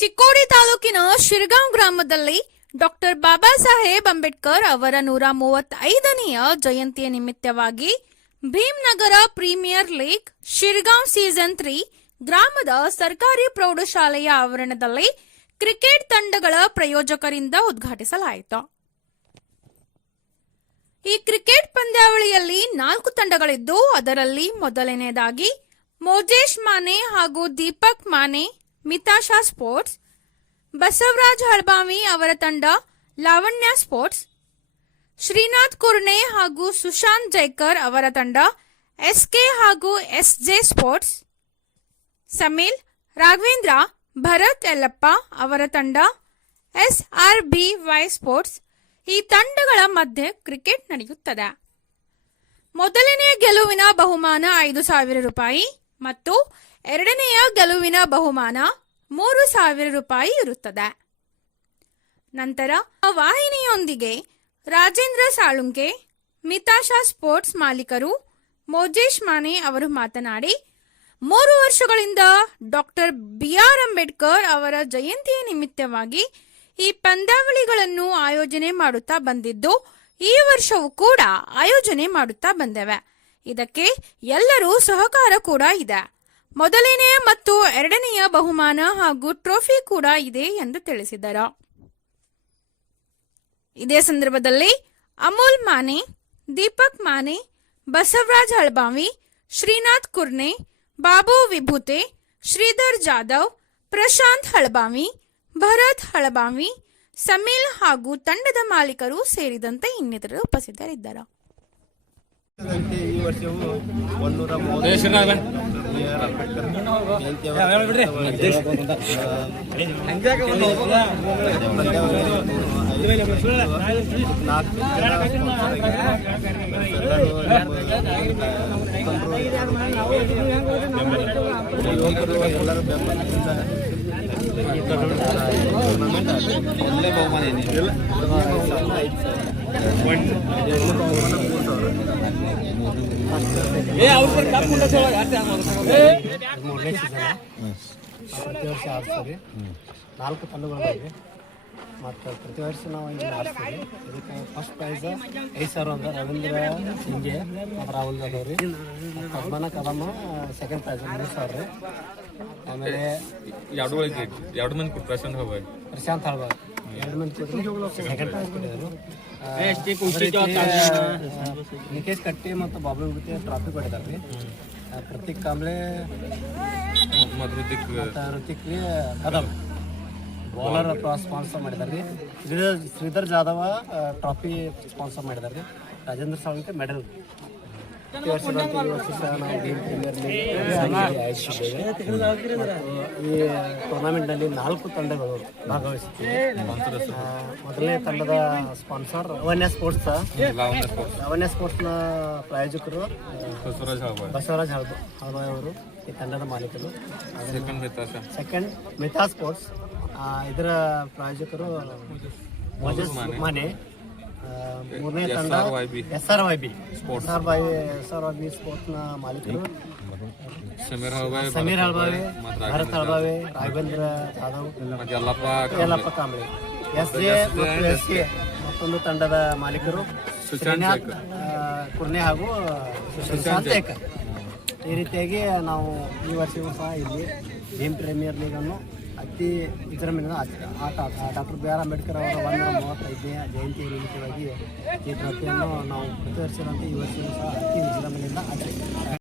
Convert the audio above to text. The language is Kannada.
ಚಿಕ್ಕೋಡಿ ತಾಲೂಕಿನ ಶಿರಗಾಂವ್ ಗ್ರಾಮದಲ್ಲಿ ಡಾಕ್ಟರ್ ಬಾಬಾ ಸಾಹೇಬ್ ಅಂಬೇಡ್ಕರ್ ಅವರ 135ನೆಯ ಜಯಂತಿಯ ನಿಮಿತ್ತವಾಗಿ ಭೀಮ್ನಗರ ಪ್ರೀಮಿಯರ್ ಲೀಗ್ ಶಿರಗಾಂವ್ ಸೀಸನ್ 3 ಗ್ರಾಮದ ಸರ್ಕಾರಿ ಪ್ರೌಢಶಾಲೆಯ ಆವರಣದಲ್ಲಿ ಕ್ರಿಕೆಟ್ ತಂಡಗಳ ಪ್ರಾಯೋಜಕರಿಂದ ಉದ್ಘಾಟಿಸಲಾಯಿತು. ಈ ಕ್ರಿಕೆಟ್ ಪಂದ್ಯಾವಳಿಯಲ್ಲಿ 4 ತಂಡಗಳಿದ್ದು ಅದರಲ್ಲಿ ಮೊದಲನೆಯದಾಗಿ ಮೋಜೇಶ್ ಮಾನೆ ಹಾಗೂ ದೀಪಕ್ ಮಾನೆ ಮಿತಾಶಾ ಸ್ಪೋರ್ಟ್ಸ್, ಬಸವರಾಜ್ ಹಳಬಾವಿ ಅವರ ತಂಡ ಲಾವಣ್ಯ ಸ್ಪೋರ್ಟ್ಸ್, ಶ್ರೀನಾಥ್ ಕುರ್ನೆ ಹಾಗೂ ಸುಶಾಂತ್ ಜೈಕರ್ ಅವರ ತಂಡ ಎಸ್ಕೆ ಹಾಗೂ ಎಸ್ಜೆ ಸ್ಪೋರ್ಟ್ಸ್, ಸಮೀಲ್ ರಾಘವೇಂದ್ರ ಭರತ್ ಯಲ್ಲಪ್ಪ ಅವರ ತಂಡ SRBY ಸ್ಪೋರ್ಟ್ಸ್. ಈ ತಂಡಗಳ ಮಧ್ಯೆ ಕ್ರಿಕೆಟ್ ನಡೆಯುತ್ತದೆ. ಮೊದಲನೆಯ ಗೆಲುವಿನ ಬಹುಮಾನ 5,000 ರೂಪಾಯಿ ಮತ್ತು ಎರಡನೆಯ ಗೆಲುವಿನ ಬಹುಮಾನ 3,000 ರೂಪಾಯಿ ಇರುತ್ತದೆ. ನಂತರ ವಾಹಿನಿಯೊಂದಿಗೆ ರಾಜೇಂದ್ರ ಸಾಳುಂಕೆ, ಮಿತಾಶಾ ಸ್ಪೋರ್ಟ್ಸ್ ಮಾಲೀಕರು ಮೋಜೇಶ್ ಮಾನೆ ಅವರು ಮಾತನಾಡಿ, 3 ವರ್ಷಗಳಿಂದ ಡಾಕ್ಟರ್ BR ಅಂಬೇಡ್ಕರ್ ಅವರ ಜಯಂತಿಯ ನಿಮಿತ್ತವಾಗಿ ಈ ಪಂದ್ಯಾವಳಿಗಳನ್ನು ಆಯೋಜನೆ ಮಾಡುತ್ತಾ ಬಂದಿದ್ದು, ಈ ವರ್ಷವೂ ಕೂಡ ಆಯೋಜನೆ ಮಾಡುತ್ತಾ ಬಂದೆವೆ. ಇದಕ್ಕೆ ಎಲ್ಲರೂ ಸಹಕಾರ ಕೂಡ ಇದೆ. ಮೊದಲನೆಯ ಮತ್ತು ಎರಡನೆಯ ಬಹುಮಾನ ಹಾಗೂ ಟ್ರೋಫಿ ಕೂಡ ಇದೆ ಎಂದು ತಿಳಿಸಿದರು. ಇದೇ ಸಂದರ್ಭದಲ್ಲಿ ಅಮೋಲ್ ಮಾನೆ, ದೀಪಕ್ ಮಾನೆ, ಬಸವರಾಜ್ ಹಳಬಾವಿ, ಶ್ರೀನಾಥ್ ಕುರ್ನೆ, ಬಾಬು ವಿಭೂತೆ, ಶ್ರೀಧರ್ ಜಾಧವ್, ಪ್ರಶಾಂತ್ ಹಳಬಾವಿ, ಭರತ್ ಹಳಬಾವಿ, ಸಮೀಲ್ ಹಾಗೂ ತಂಡದ ಮಾಲೀಕರು ಸೇರಿದಂತೆ ಇನ್ನಿತರರು ಉಪಸ್ಥಿತರಿದ್ದರು. ಈ ವರ್ಷವು 130 ಎಲ್ಲರೂ ಬೆಂಬಲದಿಂದ ಒಳ್ಳೆ ಬಹುಮಾನ ಏನಿಲ್ಲ. ಪ್ರತಿ ವರ್ಷ ಆಡ್ತೀವಿ. 4 ತಂಡಗಳಿವೆ ಮತ್ತು ಪ್ರತಿ ವರ್ಷ ನಾವು ಇಲ್ಲಿ ಆಡ್ತೀವಿ. ಇದಕ್ಕೆ ಫಸ್ಟ್ ಪ್ರೈಸ್ 5,000 ಅಂತ ರವೀಂದ್ರ ಸಿಂಗೆ ಮತ್ತು ರಾಹುಲ್ ಅದವ್ರಿ. ಪದ್ಮನ ಕದಮ್ಮ ಸೆಕೆಂಡ್ ಪ್ರೈಸ್ 3,000 ರೀ. ಆಮೇಲೆ ಪ್ರಶಾಂತ್ ಹಳಬಾವಿ 2 ಮಂದಿ ಸೆಕೆಂಡ್ ಪ್ರೈಸ್ ಕೊಟ್ಟಿದ್ದಾರೆ. ನಿಕೇಶ್ ಕಟ್ಟಿ ಮತ್ತು ಬಾಬು ವಿಭೂತಿ ಟ್ರಾಫಿ ಕೊಟ್ಟಿದ್ದಾರೆ ರೀ. ಪ್ರತೀಕ್ ಕಾಂಬ್ಳೆ ಋತಿಕ್ ಕದಮ್ ಬೌಲರ್ ಸ್ಪಾನ್ಸರ್ ಮಾಡಿದ್ದಾರೆ ರೀ. ಶ್ರೀಧರ್ ಜಾಧವ ಟ್ರಾಫಿ ಸ್ಪಾನ್ಸರ್ ಮಾಡಿದ್ದಾರೆ ರೀ. ರಾಜೇಂದ್ರ ಸಾಳುಂಕೆ ಮೆಡಲ್. ಈ ವರ್ಷ ನಾವು ಗೇಮ್ ಪ್ರೀಮಿಯರ್ ಲೀಗ್ ಆಯೋಜಿಸಿದ್ದೇವೆ. ಈ ಟೂರ್ನಮೆಂಟ್ನಲ್ಲಿ 4 ತಂಡಗಳು ಭಾಗವಹಿಸುತ್ತವೆ. ಮೊದಲನೇ ತಂಡದ ಸ್ಪಾನ್ಸರ್ ಲಾವಣ್ಯ ಸ್ಪೋರ್ಟ್ಸ್. ಲಾವಣ್ಯ ಸ್ಪೋರ್ಟ್ಸ್ನ ಪ್ರಾಯೋಜಕರು ಬಸವರಾಜ್ ಹಳಬಾವಿ ಅವರು ಈ ತಂಡದ ಮಾಲೀಕರು. ಸೆಕೆಂಡ್ ಮಿತಾ ಸ್ಪೋರ್ಟ್ಸ್, ಇದರ ಪ್ರಾಯೋಜಕರು ಮೋಜೇಶ್ ಮಾನೆ. ಮೂರನೇ ತಂಡ SRYB ಸ್ಪೋರ್ಟ್ಸ್ನ ಮಾಲೀಕರು ಸಮೀರ್ ಹಳಬಾವಿ, ಭರತ್ ಹಳಬಾವಿ, ರಾಘವೇಂದ್ರ ಜಾಧವ್, ಯಲ್ಲಪ್ಪ ಕಾಂಬ್ಳೆ. SJ ಮತ್ತು SK ಮತ್ತೊಂದು ತಂಡದ ಮಾಲೀಕರು ಶ್ರೀನಾಥ್ ಕುರ್ನೆ ಹಾಗೂ ಸುಶಾಂತ್ ಜೈಕರ್. ಈ ರೀತಿಯಾಗಿ ನಾವು ಈ ವರ್ಷವೂ ಸಹ ಇಲ್ಲಿ ಗೇಮ್ ಪ್ರೀಮಿಯರ್ ಲೀಗನ್ನು ಅತಿ ವಿಜೃಂಭಣೆಯಿಂದ ಡಾಕ್ಟರ್ BR ಅಂಬೇಡ್ಕರ್ ಅವರ 135ನೇ ಜಯಂತಿ ನಿಮಿತ್ತವಾಗಿ ಈ ಟ್ರೋಫಿಯನ್ನು ನಾವು ಪ್ರತಿ ವರ್ಷದಂತೆ ಈ ವರ್ಷವೂ ಸಹ ಅತಿ ವಿಜೃಂಭಣೆಯಿಂದ ಆಚರಿಸ್ತೇವೆ.